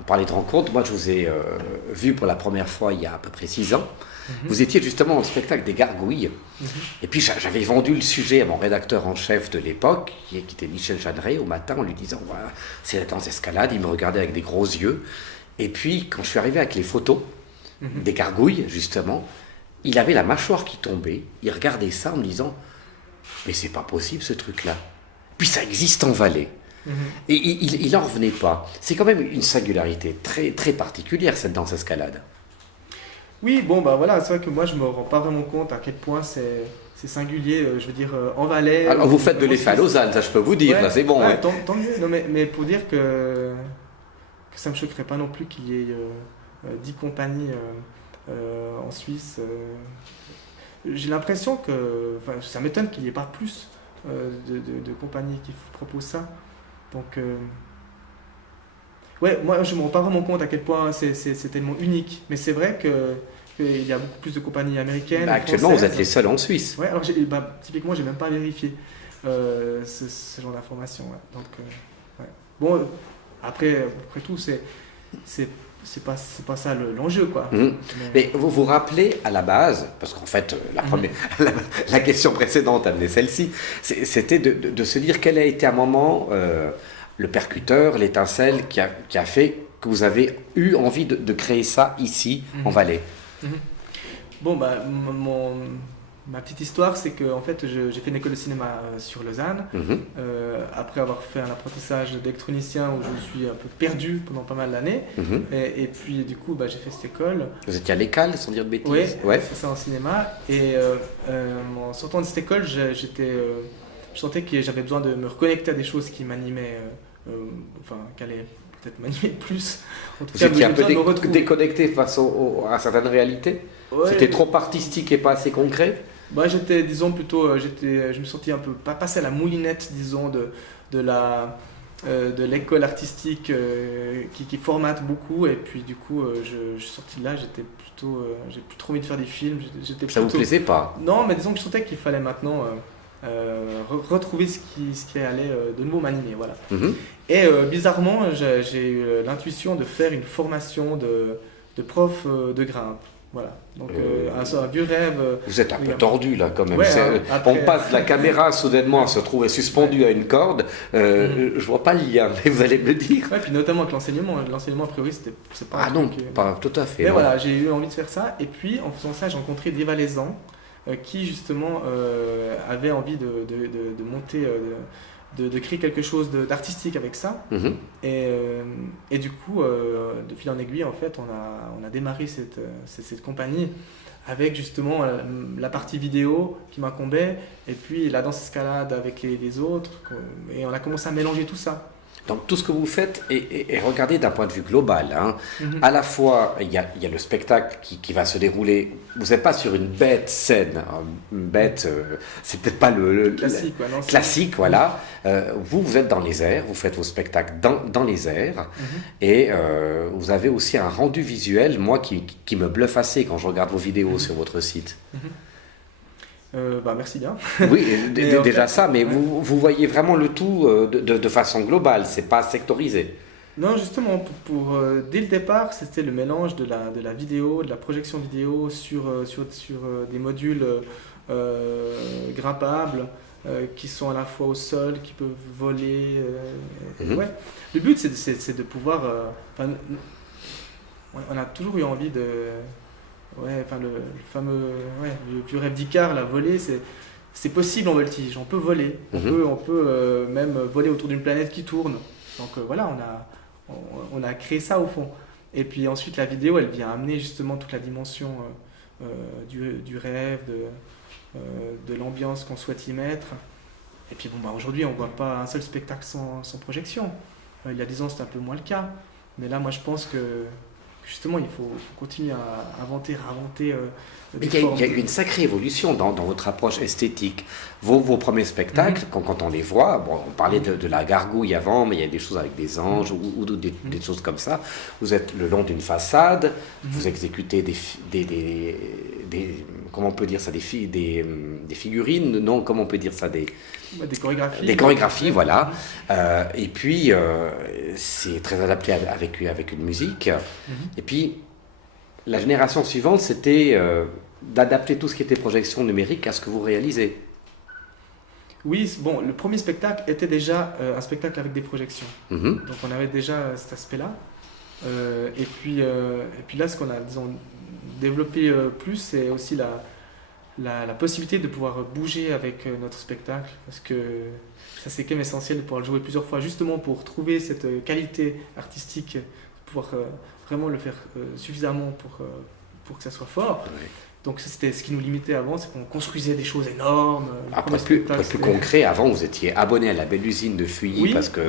On parlait de rencontres, moi je vous ai vu pour la première fois il y a à peu près 6 ans. Vous étiez justement dans le spectacle des Gargouilles. Et puis j'avais vendu le sujet à mon rédacteur en chef de l'époque, qui était Michel Jeanneret, au matin, en lui disant voilà, c'est la danse escalade. Il me regardait avec des gros yeux. Et puis quand je suis arrivé avec les photos des Gargouilles, justement, il avait la mâchoire qui tombait. Il regardait ça en me disant mais c'est pas possible ce truc-là. Puis ça existe en Valais. Et il n'en revenait pas. C'est quand même une singularité très, très particulière, cette danse escalade. Oui, bon, bah voilà, c'est vrai que moi je me rends pas vraiment compte à quel point c'est singulier, je veux dire, en Valais. Alors vous faites de l'effet à Lausanne, ça je peux vous dire, ouais, là c'est bon. Ouais, hein. tant mieux, non, mais pour dire que ça me choquerait pas non plus qu'il y ait 10 compagnies en Suisse. J'ai l'impression que, enfin, ça m'étonne qu'il n'y ait pas plus de compagnies qui proposent ça. Donc, ouais, moi je me rends pas vraiment compte à quel point c'est tellement unique. Mais c'est vrai qu'il y a beaucoup plus de compagnies américaines. Actuellement, françaises. vous êtes les seuls en Suisse. Ouais, alors typiquement, j'ai même pas vérifié ce genre d'informations. Ouais. Donc, ouais. Bon, après tout, c'est pas ça l'enjeu, quoi. Mais vous vous rappelez à la base, parce qu'en fait, la question précédente amenait celle-ci, c'était de se dire quel a été un moment le percuteur, l'étincelle qui a fait que vous avez eu envie de créer ça ici, en Valais. Bon, bah, ma petite histoire, c'est que en fait, j'ai fait une école de cinéma sur Lausanne. Après avoir fait un apprentissage d'électronicien où je me suis un peu perdu pendant pas mal d'années. Et puis, du coup, bah, j'ai fait cette école. Vous étiez à l'école, sans dire de bêtises. Oui, ouais. c'est ça, en cinéma. Et en sortant de cette école, je sentais que j'avais besoin de me reconnecter à des choses qui m'animaient, enfin, qui allaient peut-être m'animer plus. En tout Vous cas, étiez un peu me retrouver. déconnecté face à certaines réalités. Ouais. C'était trop artistique et pas assez concret. Bah, j'étais, disons, plutôt, je me sentais un peu, pas passé à la moulinette, disons, de l'école artistique qui formate beaucoup. Et puis, du coup, je suis sorti de là, j'ai plus trop envie de faire des films. Ça vous plaisait pas? Non, mais disons que je sentais qu'il fallait maintenant retrouver ce qui allait de nouveau m'animer, voilà. Et bizarrement, j'ai eu l'intuition de faire une formation de prof de grimpe. Voilà, donc un vieux rêve. Vous êtes un peu tordu là quand même. Ouais, on passe de la caméra soudainement à se trouver suspendu à une corde. Je vois pas le lien, mais vous allez me le dire. Ouais, puis notamment avec l'enseignement. L'enseignement a priori c'est pas. Ah non, pas tout à fait. Mais voilà, j'ai eu envie de faire ça. Et puis en faisant ça, j'ai rencontré des Valaisans qui justement avaient envie de monter. De créer quelque chose d'artistique avec ça. Et du coup, de fil en aiguille, en fait, on a démarré cette compagnie avec justement la partie vidéo qui m'incombait et puis la danse escalade avec les autres. Et on a commencé à mélanger tout ça. Donc tout ce que vous faites est regardé d'un point de vue global. Hein. À la fois, il y a le spectacle qui va se dérouler. Vous n'êtes pas sur une bête scène. Une bête, c'est peut-être pas le classique. Classique, voilà. Vous êtes dans les airs, vous faites vos spectacles dans les airs. Et vous avez aussi un rendu visuel, moi, qui me bluffe assez quand je regarde vos vidéos sur votre site. Bah merci bien. Oui, déjà ça, mais vous voyez vraiment le tout de façon globale, c'est pas sectorisé. Non, justement, dès le départ, c'était le mélange de la vidéo, de la projection vidéo sur des modules grimpables qui sont à la fois au sol, qui peuvent voler. Ouais. Le but, c'est de pouvoir... on a toujours eu envie de... Ouais, enfin le fameux vieux rêve d'Icare, la voler, c'est possible en voltige, on peut voler, on peut même voler autour d'une planète qui tourne. Donc voilà, on a créé ça au fond. Et puis ensuite la vidéo, elle vient amener justement toute la dimension du rêve, de l'ambiance qu'on souhaite y mettre. Et puis bon, bah, aujourd'hui, on ne voit pas un seul spectacle sans projection. Il y a 10 ans, c'était un peu moins le cas. Mais là, moi, je pense que Justement, il faut continuer à inventer, réinventer. Mais il y a eu une sacrée évolution dans votre approche esthétique. Vos premiers spectacles, quand on les voit, bon, on parlait de la gargouille avant, mais il y a des choses avec des anges ou des choses comme ça. Vous êtes le long d'une façade, vous exécutez des comment on peut dire ça, des figurines, non, comment on peut dire ça, des chorégraphies. Des chorégraphies, voilà. Et puis, c'est très adapté avec une musique. Et puis, la génération suivante, c'était d'adapter tout ce qui était projection numérique à ce que vous réalisez. Oui, bon, le premier spectacle était déjà un spectacle avec des projections. Donc on avait déjà cet aspect-là. Et puis là, ce qu'on a, disons, développé plus, c'est aussi la possibilité de pouvoir bouger avec notre spectacle. Parce que ça, c'est quand même essentiel de pouvoir le jouer plusieurs fois, justement pour trouver cette qualité artistique, pouvoir vraiment le faire suffisamment pour que ça soit fort. Oui. Donc ça, c'était ce qui nous limitait avant, c'est qu'on construisait des choses énormes. Après, plus concret, avant vous étiez abonné à la Belle Usine de Feuilly, oui, parce que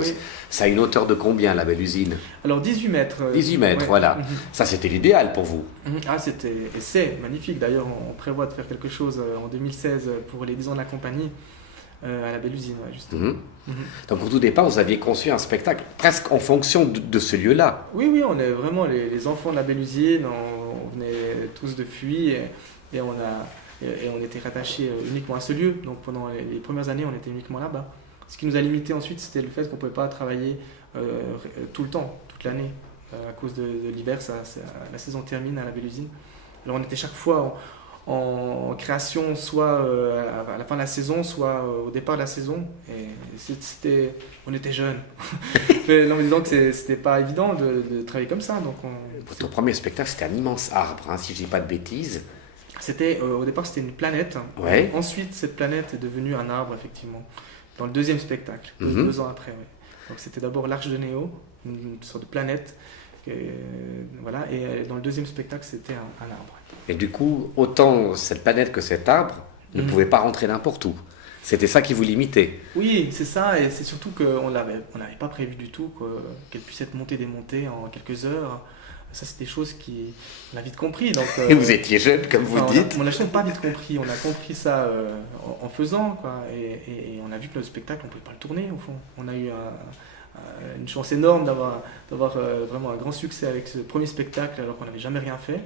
ça a une hauteur de combien, la Belle Usine? Alors 18 mètres. 18 mètres, ouais. Voilà. Ça, c'était l'idéal pour vous. Ah, c'est magnifique. D'ailleurs, on prévoit de faire quelque chose en 2016 pour les 10 ans de la compagnie à la Belle Usine, justement. Donc au tout départ, vous aviez conçu un spectacle presque en fonction de ce lieu-là. Oui, on est vraiment les enfants de la Belle Usine, on venait tous de Feuilly et on était rattachés uniquement à ce lieu. Donc pendant les premières années, on était uniquement là-bas. Ce qui nous a limité ensuite, c'était le fait qu'on ne pouvait pas travailler tout le temps, toute l'année. À cause de l'hiver, la saison termine à la Belle Usine. Alors on était chaque fois en création, soit à la fin de la saison, soit au départ de la saison. Et on était jeunes. Mais non, mais disons que c'était pas évident de travailler comme ça. Donc votre premier spectacle, c'était un immense arbre, hein, si je dis pas de bêtises. Au départ, c'était une planète. Ouais. Ensuite, cette planète est devenue un arbre, effectivement, dans le deuxième spectacle, 2 ans après. Ouais. Donc c'était d'abord l'Arche de Néo, une sorte de planète. Voilà, et dans le deuxième spectacle, c'était un arbre. Et du coup, autant cette planète que cet arbre ne pouvait pas rentrer n'importe où. C'était ça qui vous limitait. Oui, c'est ça, et c'est surtout qu'on n'avait pas prévu du tout qu'elle puisse être montée, démontée en quelques heures. Ça, c'est des choses qu'on a vite compris. Donc, et vous étiez jeune, comme vous dites. On n'a pas vite compris, on a compris ça en faisant, quoi. Et on a vu que le spectacle, on ne pouvait pas le tourner, au fond. On a eu une chance énorme d'avoir vraiment un grand succès avec ce premier spectacle, alors qu'on n'avait jamais rien fait.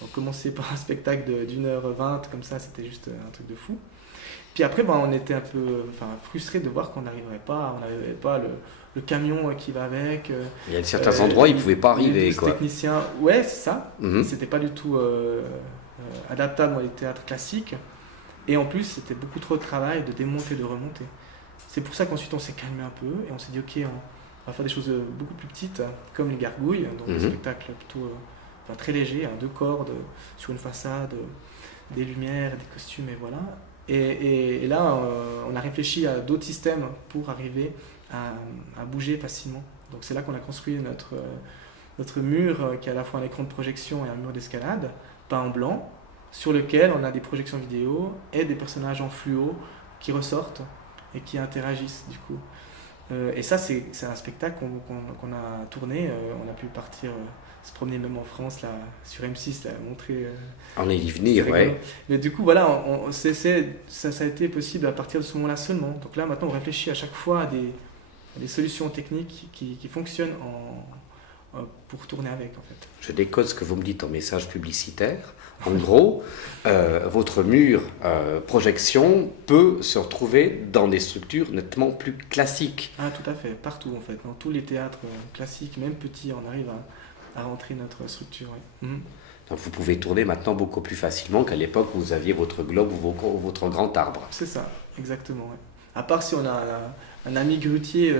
Donc commencer par un spectacle d'1h20 comme ça, c'était juste un truc de fou. Puis après, on était un peu frustrés de voir qu'on n'arriverait pas, on n'avait pas le camion qui va avec. Il y a certains endroits, ils ne pouvaient pas arriver. Les techniciens, ouais, c'est ça. C'était pas du tout adaptable dans les théâtres classiques. Et en plus, c'était beaucoup trop de travail de démonter, de remonter. C'est pour ça qu'ensuite on s'est calmé un peu et on s'est dit ok, on va faire des choses beaucoup plus petites, comme les gargouilles, donc des spectacles plutôt très légers, 2 cordes sur une façade, des lumières, des costumes et voilà. Et là, on a réfléchi à d'autres systèmes pour arriver à bouger facilement. Donc c'est là qu'on a construit notre mur qui est à la fois un écran de projection et un mur d'escalade, peint en blanc, sur lequel on a des projections vidéo et des personnages en fluo qui ressortent et qui interagissent du coup. Et ça, c'est un spectacle qu'on a tourné. On a pu partir se promener même en France, là, sur M6, là, montrer... On est y venir, ouais. Mais du coup, voilà, ça a été possible à partir de ce moment-là seulement. Donc là, maintenant, on réfléchit à chaque fois à des solutions techniques qui fonctionnent pour tourner avec, en fait. Je décode ce que vous me dites en message publicitaire. En gros, votre mur projection peut se retrouver dans des structures nettement plus classiques. Ah, tout à fait, partout en fait. Dans tous les théâtres classiques, même petits, on arrive à rentrer notre structure. Ouais. Donc vous pouvez tourner maintenant beaucoup plus facilement qu'à l'époque où vous aviez votre globe ou votre grand arbre. C'est ça, exactement. Ouais. À part si on a un ami grutier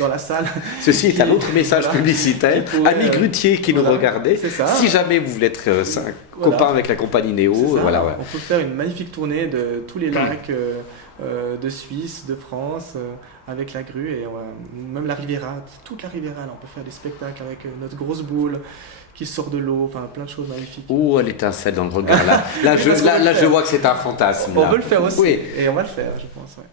dans la salle. Ceci est un autre message publicitaire. Ami grutier qui nous regardait. Si jamais vous voulez être copain avec la compagnie Néo, voilà. On peut faire une magnifique tournée de tous les lacs de Suisse, de France, avec la grue et même la Riviera, toute la Riviera. Là, on peut faire des spectacles avec notre grosse boule qui sort de l'eau, enfin plein de choses magnifiques. Oh, l'étincelle dans le regard là. Là, je vois que c'est un fantasme. On veut le faire aussi, et on va le faire, je pense. Ouais.